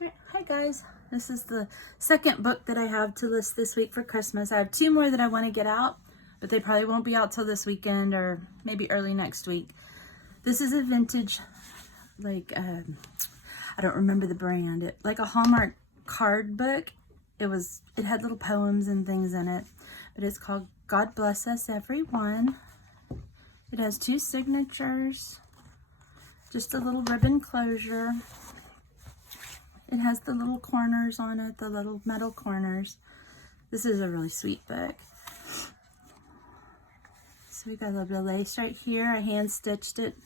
Right. Hi guys, this is the second book that I have to list this week for Christmas. I have two more that I want to get out, but they probably won't be out till this weekend or maybe early next week. This is a vintage, I don't remember the brand, like a Hallmark card book. It had little poems and things in it, but it's called God Bless Us Everyone. It has two signatures, just a little ribbon closure. It has the little corners on it, the little metal corners. This is a really sweet book. So we got a little bit of lace right here. I hand stitched it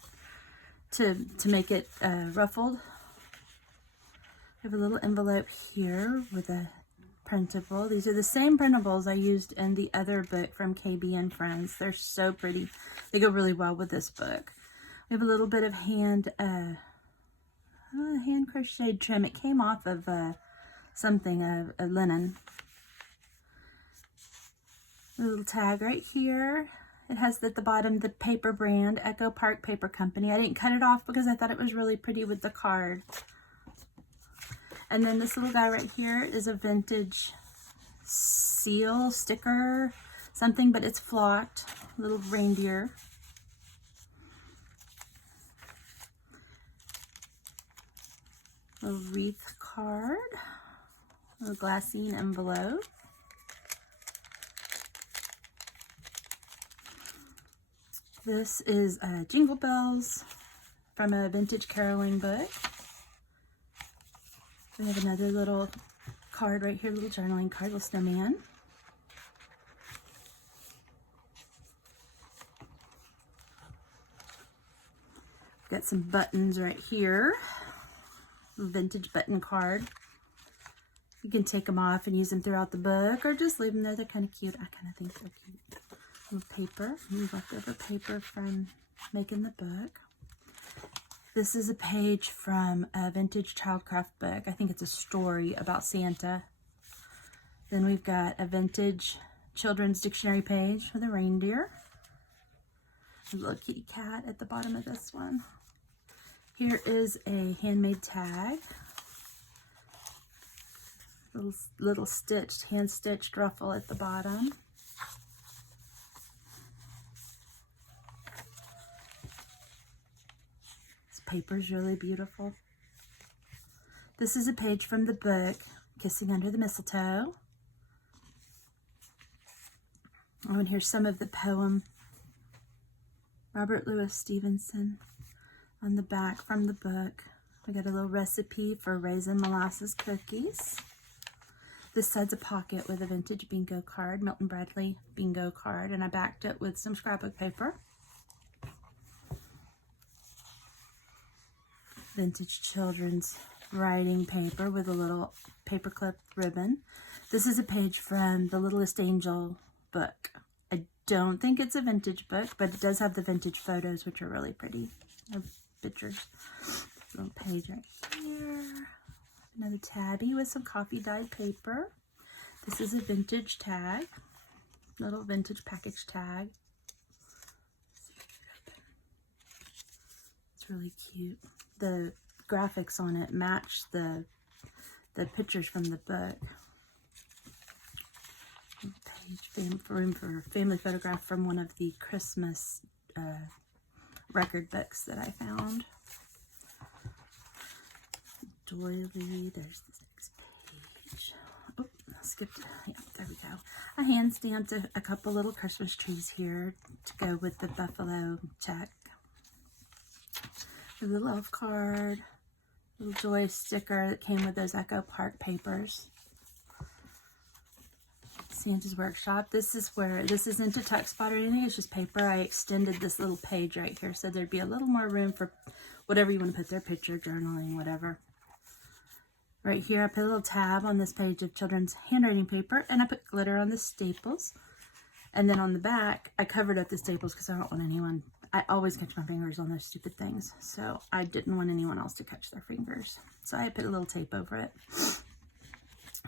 to make it ruffled. I have a little envelope here with a printable. These are the same printables I used in the other book from KB and Friends. They're so pretty. They go really well with this book. We have a little bit of hand crocheted trim. It came off of something, a linen. A little tag right here. It has at the bottom the paper brand, Echo Park Paper Company. I didn't cut it off because I thought it was really pretty with the card. And then this little guy right here is a vintage seal sticker, something, but it's flocked. Little reindeer. A wreath card, a glassine envelope. This is Jingle Bells from a vintage caroling book. We have another little card right here, little journaling card, little snowman. We've got some buttons right here. Vintage button card. You can take them off and use them throughout the book or just leave them there. They're kind of cute. I kind of think they're cute. Little paper, leftover paper from making the book. This is a page from a vintage childcraft book. I think it's a story about Santa. Then we've got a vintage children's dictionary page with a reindeer. A little kitty cat at the bottom of this one. Here is a handmade tag. Little stitched, hand-stitched ruffle at the bottom. This paper's really beautiful. This is a page from the book, Kissing Under the Mistletoe. Oh, and here's some of the poem. Robert Louis Stevenson. On the back from the book, we got a little recipe for raisin molasses cookies. This side's a pocket with a vintage bingo card, Milton Bradley bingo card, and I backed it with some scrapbook paper. Vintage children's writing paper with a little paperclip ribbon. This is a page from the Littlest Angel book. I don't think it's a vintage book, but it does have the vintage photos, which are really pretty. Pictures. Little page right here. Another tabby with some coffee dyed paper. This is a vintage tag. Little vintage package tag. It's really cute. The graphics on it match the pictures from the book. Page room for family photograph from one of the Christmas record books that I found. Doily, there's this next page. Oh, I skipped it. Yeah, there we go. I hand stamped a couple little Christmas trees here to go with the buffalo check. A little elf card, little joy sticker that came with those Echo Park papers. Santa's Workshop. This isn't a tuck spot or anything, it's just paper. I extended this little page right here so there'd be a little more room for whatever you want to put there, picture, journaling, whatever. Right here, I put a little tab on this page of children's handwriting paper, and I put glitter on the staples. And then on the back, I covered up the staples because I don't want anyone, I always catch my fingers on those stupid things. So I didn't want anyone else to catch their fingers. So I put a little tape over it.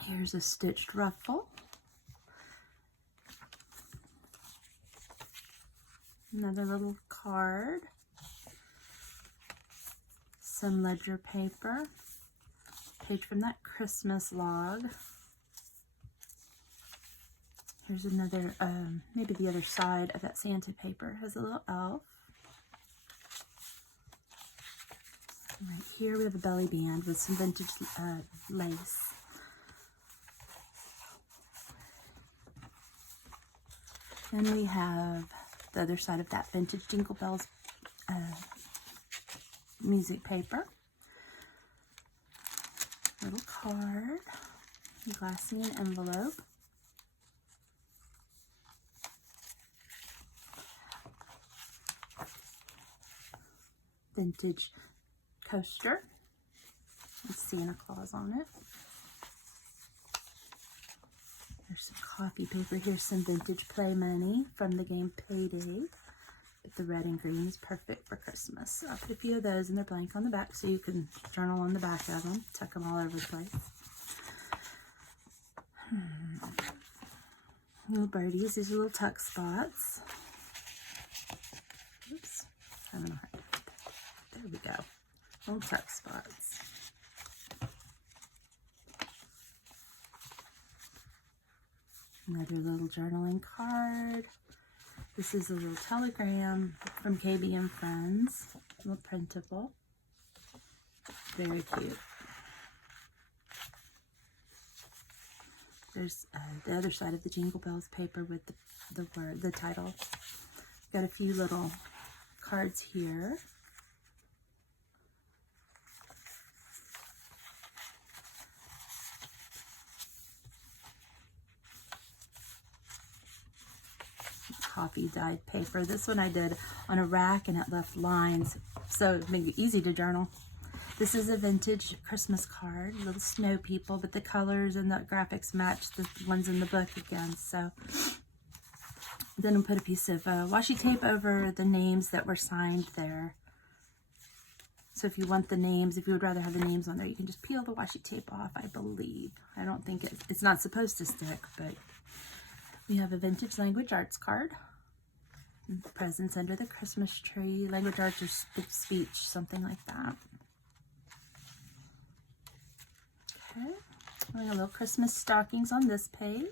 Here's a stitched ruffle. Another little card. Some ledger paper. page from that Christmas log. Here's another, maybe the other side of that Santa paper has a little elf. And right here we have a belly band with some vintage lace. Then we have the other side of that vintage Jingle Bells music paper. Little card, glassy envelope. Vintage coaster with Santa Claus on it. There's some coffee paper. Here's some vintage play money from the game Payday. The red and green is perfect for Christmas. I'll put a few of those and they're blank on the back so you can journal on the back of them. Tuck them all over the place. Little birdies. These are little tuck spots. Oops. I don't know how. There we go. Little tuck spots. Another little journaling card. This is a little telegram from KB and Friends. A little printable. Very cute. There's the other side of the Jingle Bells paper with the title. Got a few little cards here. Coffee dyed paper. This one I did on a rack and it left lines, so it made it easy to journal. This is a vintage Christmas card, little snow people, but the colors and the graphics match the ones in the book again. So then I put a piece of washi tape over the names that were signed there. So if you want the names, if you would rather have the names on there, you can just peel the washi tape off, I believe. I don't think it's not supposed to stick, but we have a vintage language arts card. Presents under the Christmas tree. Language arts or speech, something like that. Okay. We have little Christmas stockings on this page.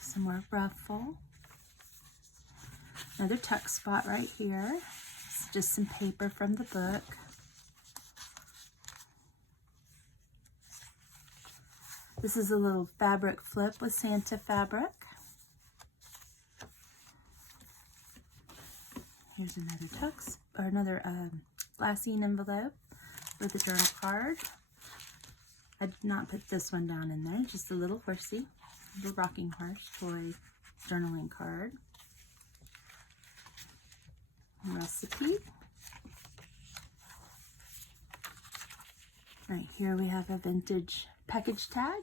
Some more ruffle. Another tuck spot right here. It's just some paper from the book. This is a little fabric flip with Santa fabric. Here's another tux, or another glassine envelope with a journal card. I did not put this one down in there, just a little horsey, little rocking horse toy journaling card. Recipe. Right here we have a vintage package tag.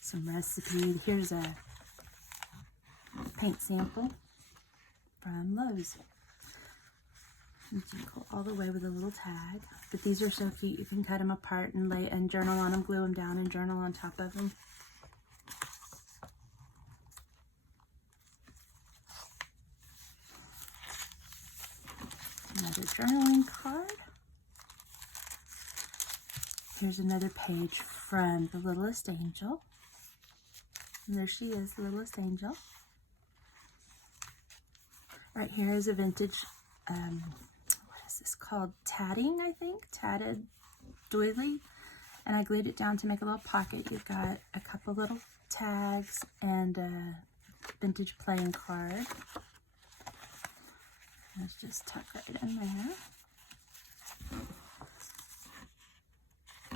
Some recipe. Here's a paint sample from Lowe's. You can go all the way with a little tag. But these are so cute. You can cut them apart and lay and journal on them, glue them down and journal on top of them. Another journaling card. Here's another page from The Littlest Angel. And there she is, the littlest angel. Right here is a vintage, what is this called? Tatting, I think? Tatted doily. And I glued it down to make a little pocket. You've got a couple little tags and a vintage playing card. Let's just tuck right in there.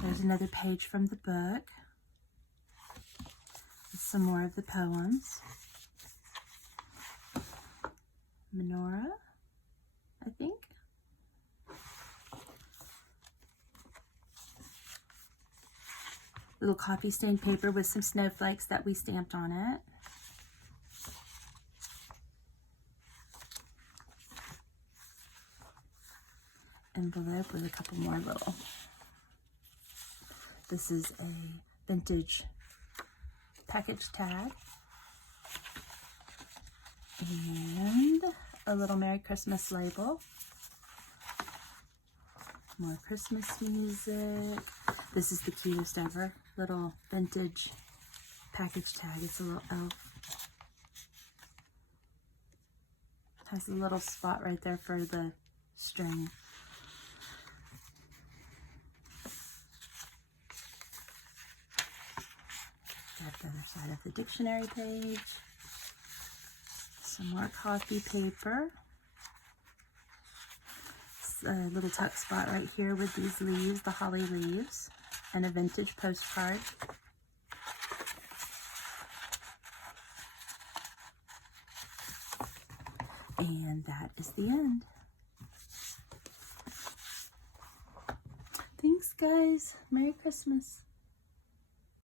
There's another page from the book. With some more of the poems. Menorah, I think. Little coffee stained paper with some snowflakes that we stamped on it. Envelope with a couple more little. This is a vintage package tag. And a little Merry Christmas label. More Christmas music. This is the cutest ever. Little vintage package tag. It's a little elf. Has a little spot right there for the string. Got the other side of the dictionary page. Some more coffee paper. A little tuck spot right here with these leaves, the holly leaves, and a vintage postcard. And that is the end. Thanks, guys. Merry Christmas.